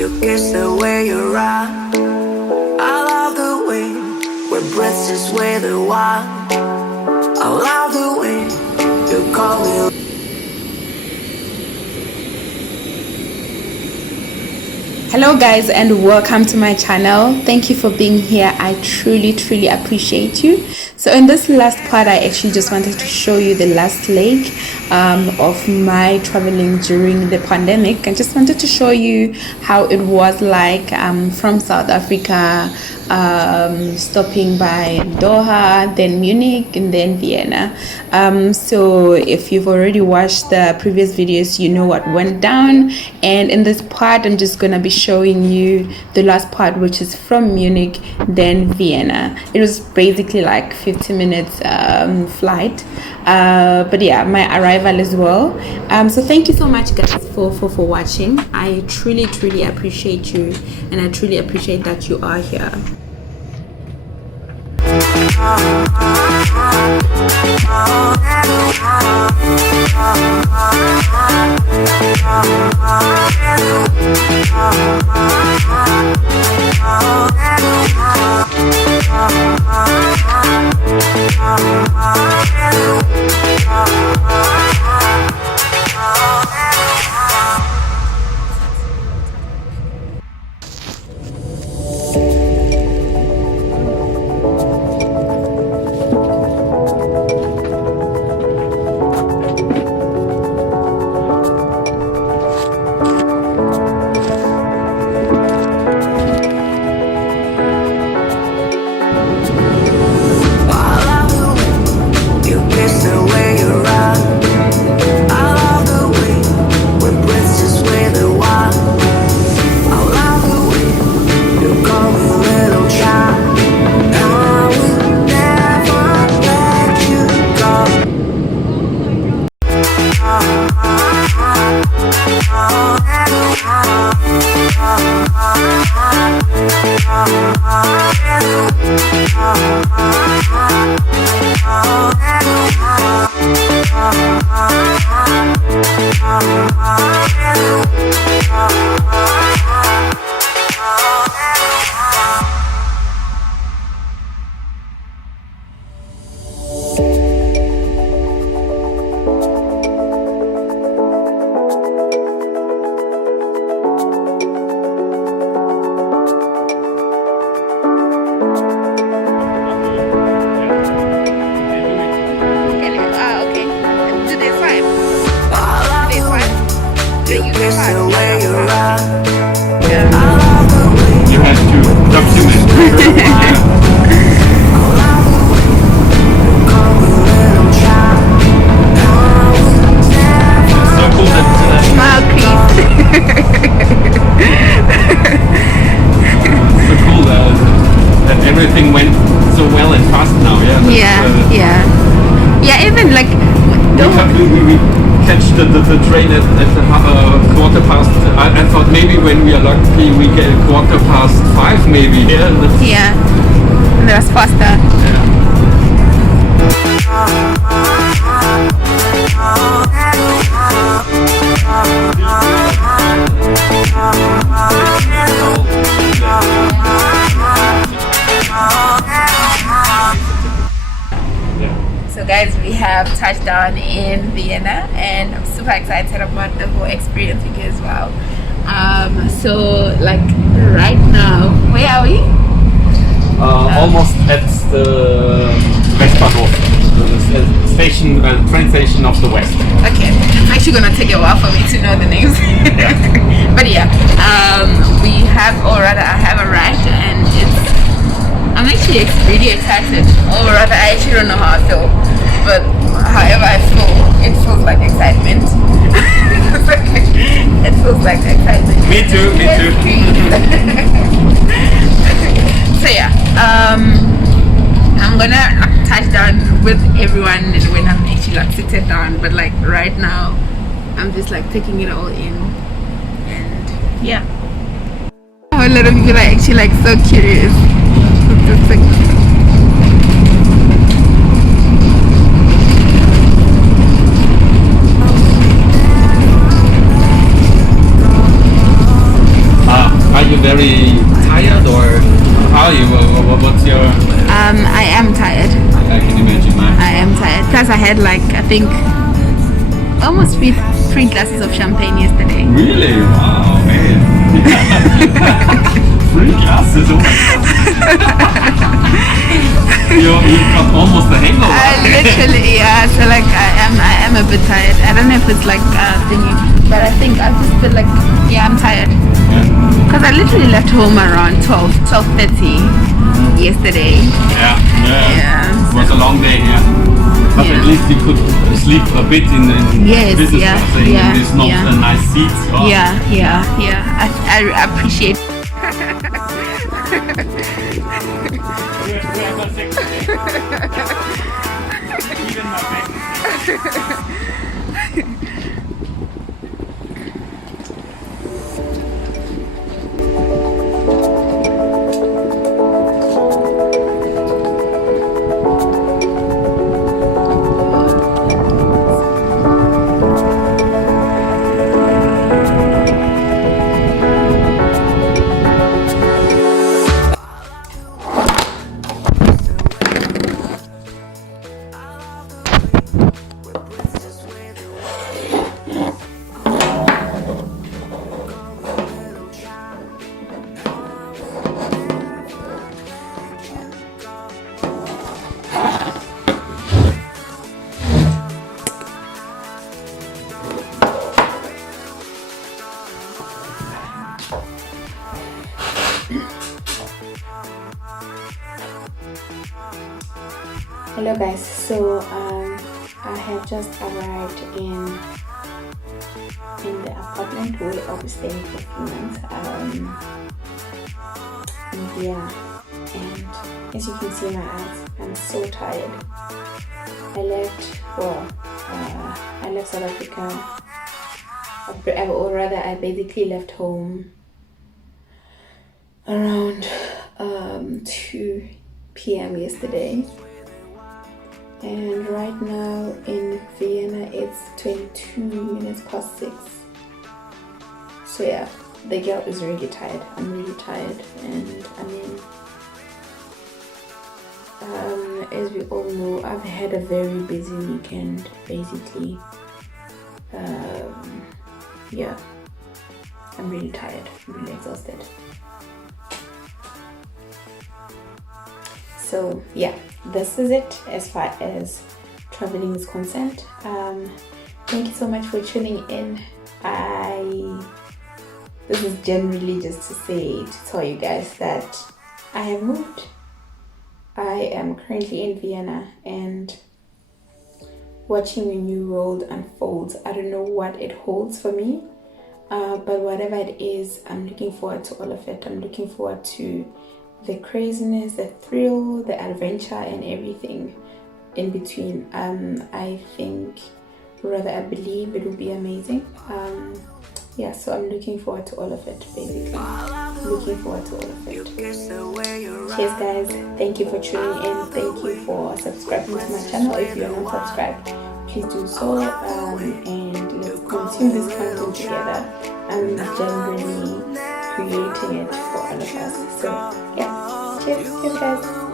You kiss the way you rock. I love the way we're breaths is where the wild. I love the way you call me. Hello guys, and welcome to my channel. Thank you for being here. I truly appreciate you. So in this last part, I actually just wanted to show you the last leg of my traveling during the pandemic. I just wanted to show you how it was like from South Africa, stopping by Doha, then Munich, and then Vienna. So if you've already watched the previous videos, you know what went down. And in this part, I'm just gonna be showing you the last part, which is from Munich, then Vienna. It was basically like 50 minutes flight, but yeah, my arrival as well. So thank you so much guys for watching. I truly appreciate you, and I truly appreciate that you are here. Everything went so well and fast now, yeah, even like we catch the train at quarter past. I thought maybe when we are lucky we get quarter past 5 maybe. Yeah, and that was faster. So guys, we have touched down in Vienna, and I'm super excited about the whole experience because wow. So like right now, where are we? Almost at the Westbahnhof, the station, train station of the West. Okay, it's actually gonna take a while for me to know the names. Yeah. But yeah, we have, or rather I have arrived, and I'm actually really excited, or rather I actually don't know how I feel, but however I feel, it feels like excitement. It feels like excitement. Me too. So yeah, I'm gonna touch down with everyone when I'm actually like seated down, but like right now I'm just like taking it all in, and yeah, a lot of people are actually like so curious. It's like, very tired, or how are you? What's your? I am tired. I can imagine, man. I am tired. Plus, I had like, I think, almost three glasses of champagne yesterday. Really? Wow, man. 3 glasses. Oh my God. You've got almost a hangover. Literally, yeah. So like, I am a bit tired. I don't know if it's like thingy, but I think I just feel like, yeah, I'm tired. Because I literally left home around 12:30 yesterday. Yeah. It was a long day, yeah. But at least you could sleep a bit in business class, and it's not a nice seat. Oh. Yeah. I appreciate. Even my back. Hello guys, so I have just arrived in the apartment where I'll be staying for a few months in Vienna, and as you can see in my eyes, I'm so tired. I left South Africa, or rather I basically left home around 2 p.m. yesterday. And right now in Vienna it's 22 minutes past 6. So yeah, the girl is really tired. I'm really tired, and I mean, as we all know, I've had a very busy weekend basically. Yeah, I'm really tired, I'm really exhausted. So yeah, this is it as far as traveling is concerned. Thank you so much for tuning in. This is generally just to tell you guys that I have moved. I am currently in Vienna and watching a new world unfold. I don't know what it holds for me, but whatever it is, I'm looking forward to all of it. I'm looking forward to the craziness, the thrill, the adventure, and everything in between. I believe it will be amazing. Yeah, so I'm looking forward to all of it, basically. Looking forward to all of it. Cheers guys, thank you for tuning in, thank you for subscribing to my channel. If you're not subscribed, please do so, and let's consume this content together. I'm genuinely creating it for all of us. So yeah, cheers guys.